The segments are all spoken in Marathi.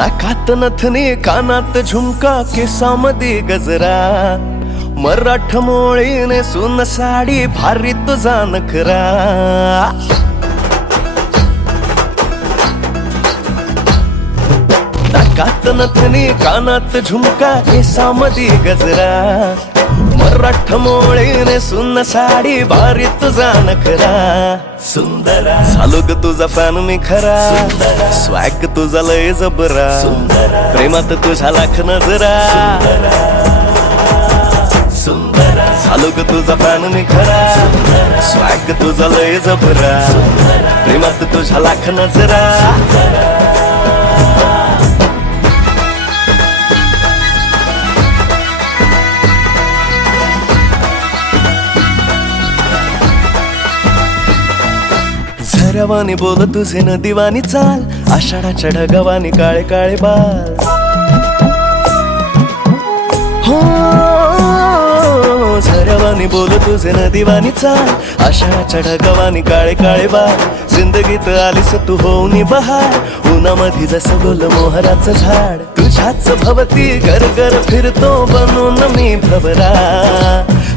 नाकात नथनी कानात झुमका केसामध्ये गजरा मराठ मोळीने सुन साडी भारी तुझा नखरा नाकात नथनी कानात झुमका केसामध्ये गजरा मराठ मोळीने सुन साडी भारी तुझा नखरा सुंदरा झालो ग तुझा फॅन मी खरा स्वॅग तुझा लय जबरा प्रेमात तुझ्या लाख नजरा सुंदरा झालो ग तुझा फॅन मी खरा स्वॅग तुझा लय जबरा प्रेमात तुझ्या लाख नजरा झरवानी बोल तुझे न दिवानी चाल आषाढाच्या ढगावानी काळे काळे बाल हो झरवानी बोल तुझे न दिवानी चाल आषाढाच्या ढगावानी काळे काळे बाल जिंदगीत आलीस तू होऊनी बहार उन्हामध्ये जसं गोल मोहराचं झाड तुझ्याच भवती घर घर फिरतो बनून मी भवरा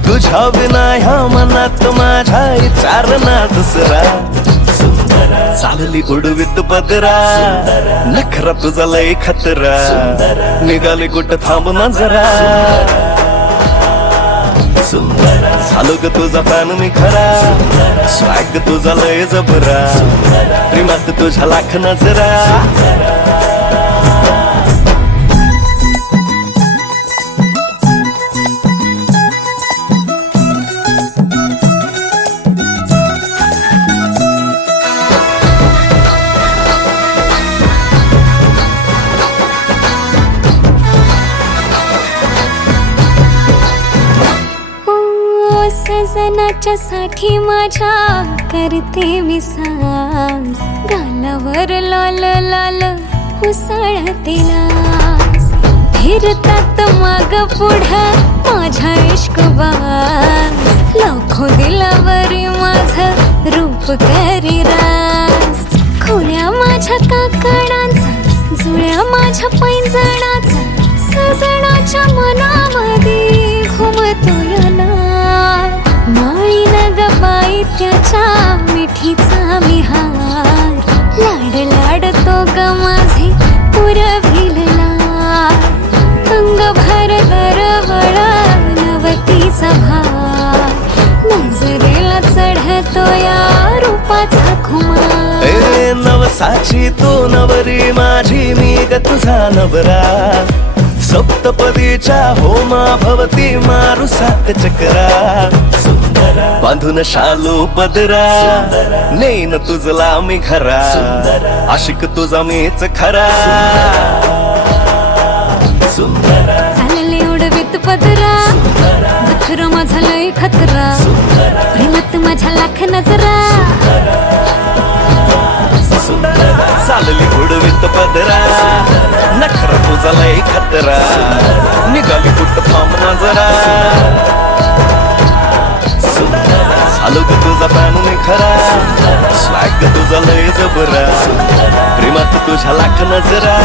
तुझ्या विना ह्या मनात माझ्या विचार ना दुसरा चालली उडवीत पदरा नखरा तुझा लय खतरा निघाली कुठं थांब ना जरा झालो ग तुझा फॅन मी खरा स्वॅग तुझा लय जबरा प्रेमात तुझ्या लाख नजरा सजनाच्या साठी माझ्या करते मी सांस गालावर लाल लाल उसळते लास फिरतात माग पुढं माझ्या इश्कबाज लाखो दिलावरी माझं रूप करी रास खोल्या माझ्या काकडांचा जुळ्या माझ्या पैंजणाचा सजनाच्या मनामध्ये घुमतो या माळी नग बाई त्याच्या मिठीचा मी हार लाड लाडतो ग माझे पुरविलला अंग भर दरवळ नवतीचा भार नजरेला चढतो या रूपाचा खुमार नवसाची तू नवरी माझी मी ग तुझा नवरा सप्तपदीच्या होमा भवती मारू सात चक्रा बांधून शालू पदरा नेन तुझला मी खरा आशिक तुझा मीच खरा चालले उडवीत पदरा बखर माझा लय खतरा प्रेमात माझ्या लाख नजरा चालली उडवीत पदरा नखरा तुझा लय खतरा निघाली कुठं थांब ना जरा झालो ग तुझा फॅन मी खरा स्वॅग तुझा लय जबरा प्रेमात तुझ्या लाख नजरा